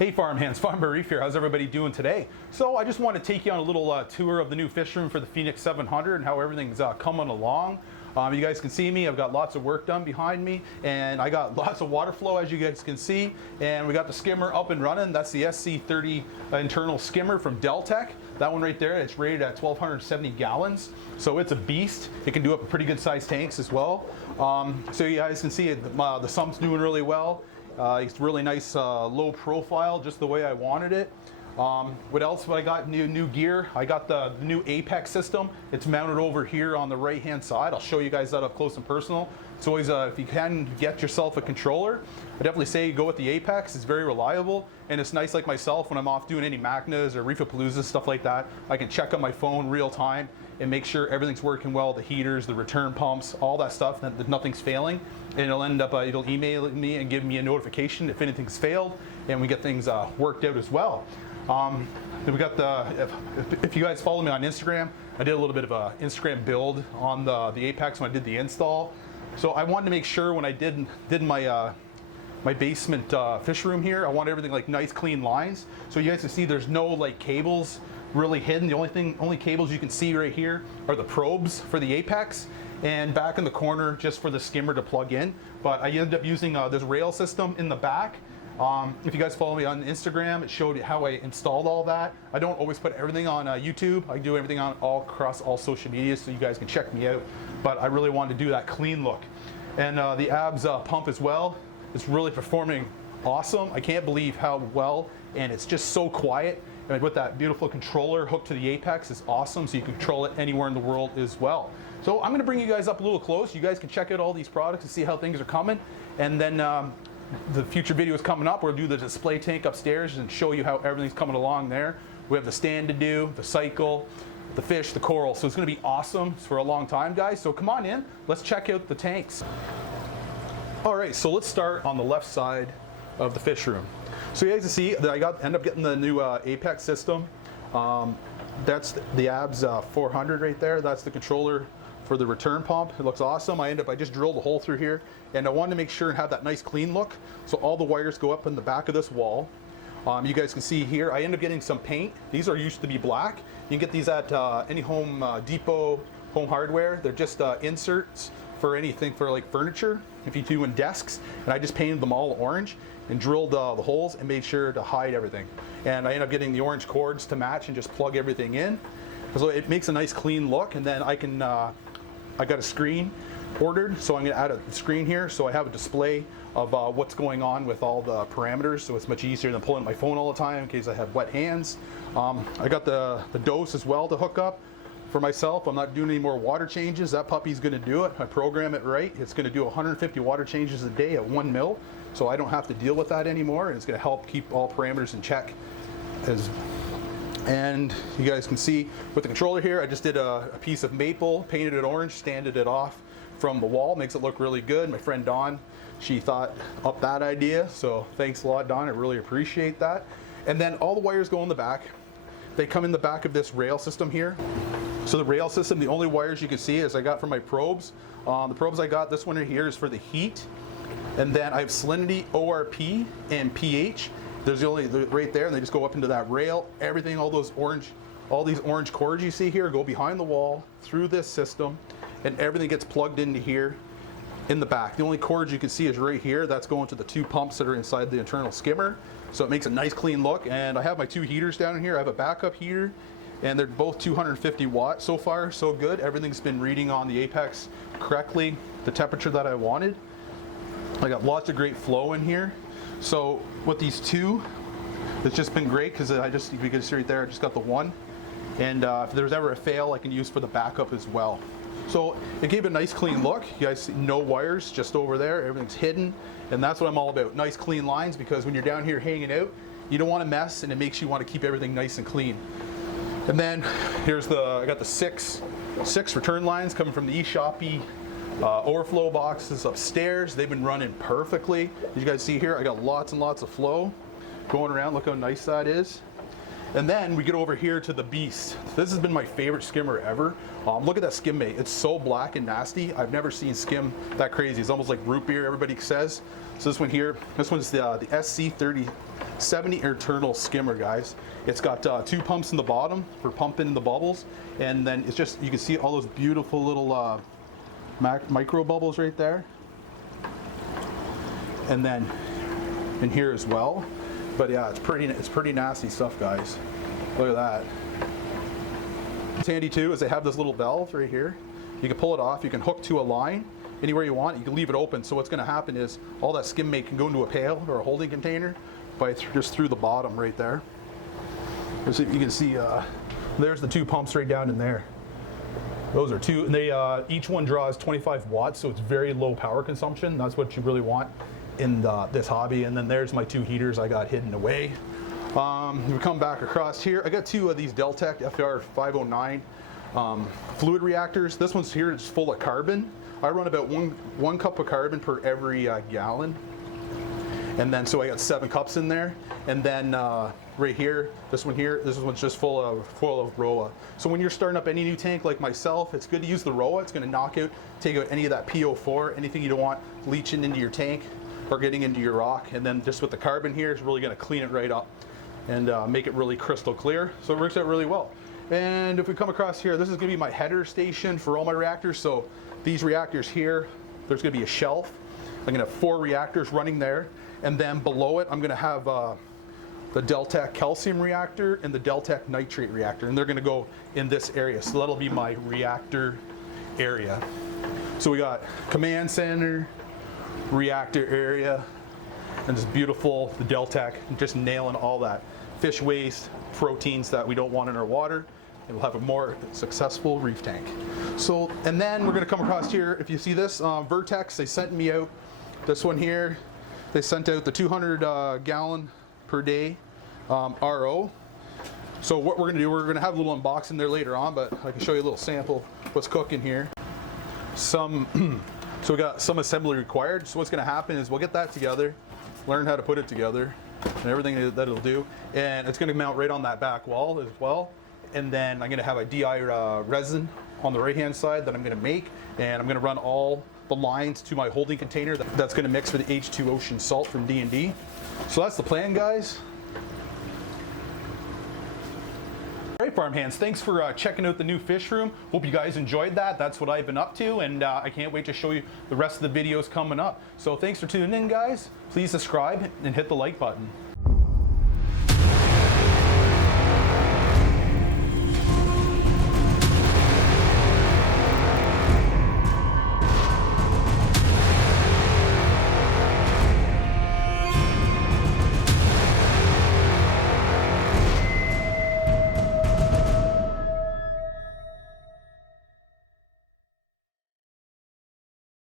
Hey farmhands, Farmer Reef here. How's everybody doing today? So I just want to take you on a little tour of the new fish room for the Phoenix 700 and how everything's coming along. You guys can see me, I've got lots of work done behind me, and I got lots of water flow, as you guys can see, and we got the skimmer up and running. That's the SC30 internal skimmer from Deltec. That one right there, it's rated at 1,270 gallons, so it's a beast. It can do up pretty good sized tanks as well. So you guys can see the sump's doing really well. It's really nice low profile, just the way I wanted it. What else have I got? New gear. I got the new Apex system. It's mounted over here on the right hand side. I'll show you guys that up close and personal. It's always, if you can get yourself a controller, I definitely say go with the Apex. It's very reliable, and it's nice like myself when I'm off doing any Macnas or Reefapalooza, stuff like that. I can check on my phone real time and make sure everything's working well, the heaters, the return pumps, all that stuff, that nothing's failing. And it'll end up, it'll email me and give me a notification if anything's failed, and we get things worked out as well. Then we got if you guys follow me on Instagram, I did a little bit of a Instagram build on the Apex when I did the install. So I wanted to make sure when I did my my basement fish room here, I want everything like nice clean lines. So you guys can see there's no like cables really hidden. The only cables you can see right here are the probes for the Apex, and back in the corner just for the skimmer to plug in. But I ended up using this rail system in the back. If you guys follow me on Instagram, it showed how I installed all that. I don't always put everything on YouTube. I do everything on across all social media, so you guys can check me out. But I really wanted to do that clean look. And the ABS pump as well, it's really performing awesome. I can't believe how well, and it's just so quiet. And with that beautiful controller hooked to the Apex, is awesome, so you can control it anywhere in the world as well. So I'm gonna bring you guys up a little close. You guys can check out all these products and see how things are coming. And then the future videos coming up, we'll do the display tank upstairs and show you how everything's coming along there. We have the stand to do, the cycle, the fish, the coral. So it's gonna be awesome for a long time, guys. So come on in, let's check out the tanks. All right, so let's start on the left side of the fish room. So you guys can see that I end up getting the new Apex system. That's the ABS 400 right there. That's the controller for the return pump. It looks awesome. I just drilled a hole through here, and I wanted to make sure and have that nice clean look. So all the wires go up in the back of this wall. You guys can see here, I end up getting some paint. These are used to be black. You can get these at any Home Depot, Home Hardware. They're just inserts for anything for like furniture, if you're doing desks. And I just painted them all orange and drilled the holes and made sure to hide everything. And I ended up getting the orange cords to match and just plug everything in. So it makes a nice clean look. And then I can, I got a screen ordered, so I'm gonna add a screen here so I have a display of what's going on with all the parameters, so it's much easier than pulling my phone all the time in case I have wet hands. I got the dose as well to hook up for myself. I'm not doing any more water changes. That puppy's gonna do it. I program it right. It's gonna do 150 water changes a day at 1 mil, so I don't have to deal with that anymore, and it's gonna help keep all parameters in check. And you guys can see with the controller here, I just did a piece of maple, painted it orange, sanded it off from the wall, makes it look really good. My friend Dawn, she thought up that idea, so thanks a lot, Dawn, I really appreciate that. And then all the wires go in the back. They come in the back of this rail system here. So the rail system, the only wires you can see is I got from my probes. The probes I got, this one right here is for the heat. And then I have salinity, ORP, and pH. There's the only, right there, and they just go up into that rail. Everything, all these orange cords you see here go behind the wall through this system, and everything gets plugged into here in the back. The only cords you can see is right here. That's going to the two pumps that are inside the internal skimmer. So it makes a nice clean look. And I have my two heaters down in here. I have a backup heater, and they're both 250 watts. So far, so good. Everything's been reading on the Apex correctly, the temperature that I wanted. I got lots of great flow in here. So with these two, it's just been great because you can see right there, I just got the one. And if there's ever a fail, I can use for the backup as well. So it gave a nice clean look. You guys see no wires just over there, everything's hidden. And that's what I'm all about, nice clean lines, because when you're down here hanging out, you don't want to mess, and it makes you want to keep everything nice and clean. And then here's I got the six return lines coming from the eShoppy overflow boxes upstairs. They've been running perfectly. As you guys see here, I got lots and lots of flow going around. Look how nice that is. And then we get over here to the Beast. This has been my favorite skimmer ever. Look at that skim bait. It's so black and nasty. I've never seen skim that crazy. It's almost like root beer, everybody says. So this one here, this one's the SC3070 Eternal Skimmer, guys. It's got 2 pumps in the bottom for pumping in the bubbles. And then it's just, you can see all those beautiful little micro bubbles right there. And then in here as well. But yeah, it's pretty nasty stuff, guys. Look at that. What's handy too is they have this little valve right here. You can pull it off. You can hook to a line anywhere you want. You can leave it open. So what's going to happen is all that skim bait can go into a pail or a holding container by just through the bottom right there. So you can see there's the 2 pumps right down in there. Those are 2. And they each one draws 25 watts, so it's very low power consumption. That's what you really want in this hobby. And then there's my 2 heaters I got hidden away. We come back across here. I got 2 of these Deltec FR 509 fluid reactors. This one's here is full of carbon. I run about one cup of carbon per every gallon. And then so I got 7 cups in there. And then right here, this one's just full of ROA. So when you're starting up any new tank like myself, it's good to use the ROA. It's going to take out any of that PO4, anything you don't want leaching into your tank or getting into your rock. And then just with the carbon here, it's really going to clean it right up and make it really crystal clear. So it works out really well. And if we come across here, this is going to be my header station for all my reactors. So these reactors here, there's going to be a shelf. I'm going to have 4 reactors running there. And then below it, I'm going to have the Deltec calcium reactor and the Deltec nitrate reactor. And they're going to go in this area. So that'll be my reactor area. So we got command center, reactor area, and this beautiful, the Deltec, just nailing all that fish waste, proteins that we don't want in our water, and we'll have a more successful reef tank. So, and then we're going to come across here, if you see this, Vertex, they sent me out this one here. They sent out the 200 gallon per day RO. So what we're going to do, we're going to have a little unboxing there later on, but I can show you a little sample what's cooking here. So we got some assembly required. So what's going to happen is we'll get that together, learn how to put it together, and everything that it'll do. And it's going to mount right on that back wall as well. And then I'm going to have a DI resin on the right-hand side that I'm going to make, and I'm going to run all the lines to my holding container that's going to mix for the H2 Ocean Salt from D&D. So that's the plan, guys. All right, farm hands, thanks for checking out the new fish room. Hope you guys enjoyed that. That's what I've been up to, and I can't wait to show you the rest of the videos coming up. So thanks for tuning in, guys. Please subscribe and hit the like button.